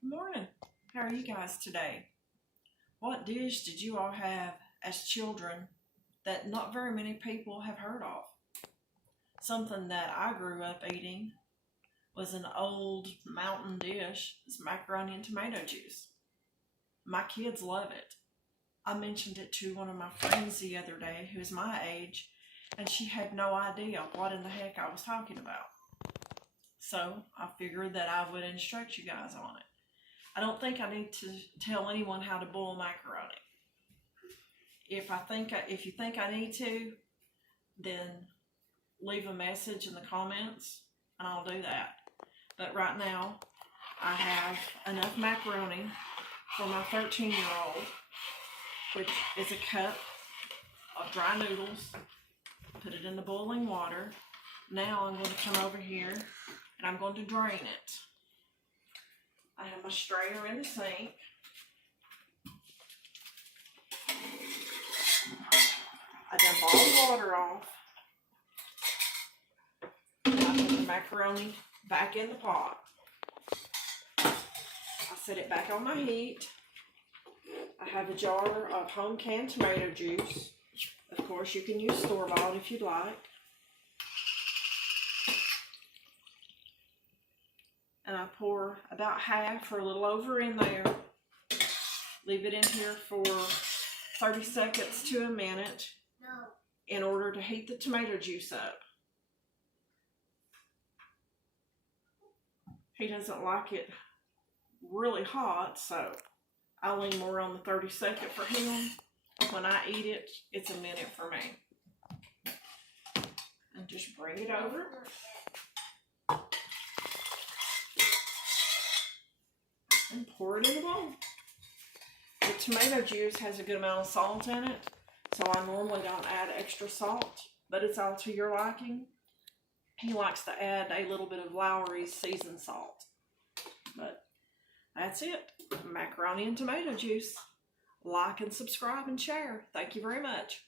Good morning. How are you guys today? What dish did you all have as children that not very many people have heard of? Something that I grew up eating was an old mountain dish. It's macaroni and tomato juice. My kids love it. I mentioned it to one of my friends the other day who's my age, and she had no idea what in the heck I was talking about. So I figured that I would instruct you guys on it. I don't think I need to tell anyone how to boil macaroni. If you think I need to, then leave a message in the comments and I'll do that. But right now, I have enough macaroni for my 13-year-old, which is a cup of dry noodles. Put it in the boiling water. Now I'm going to come over here and I'm going to drain it. I have my strainer in the sink. I dump all the water off. And I put the macaroni back in the pot. I set it back on my heat. I have a jar of home canned tomato juice. Of course, you can use store-bought if you'd like. And I pour about half or a little over in there. Leave it in here for 30 seconds to a minute in order to heat the tomato juice up. He doesn't like it really hot, so I lean more on the 30-second for him. When I eat it, it's a minute for me. And just bring it over. And pour it in the bowl. The tomato juice has a good amount of salt in it, so I normally don't add extra salt, but it's all to your liking. He likes to add a little bit of Lowry's seasoned salt. But that's it. Macaroni and tomato juice. Like and subscribe and share. Thank you very much.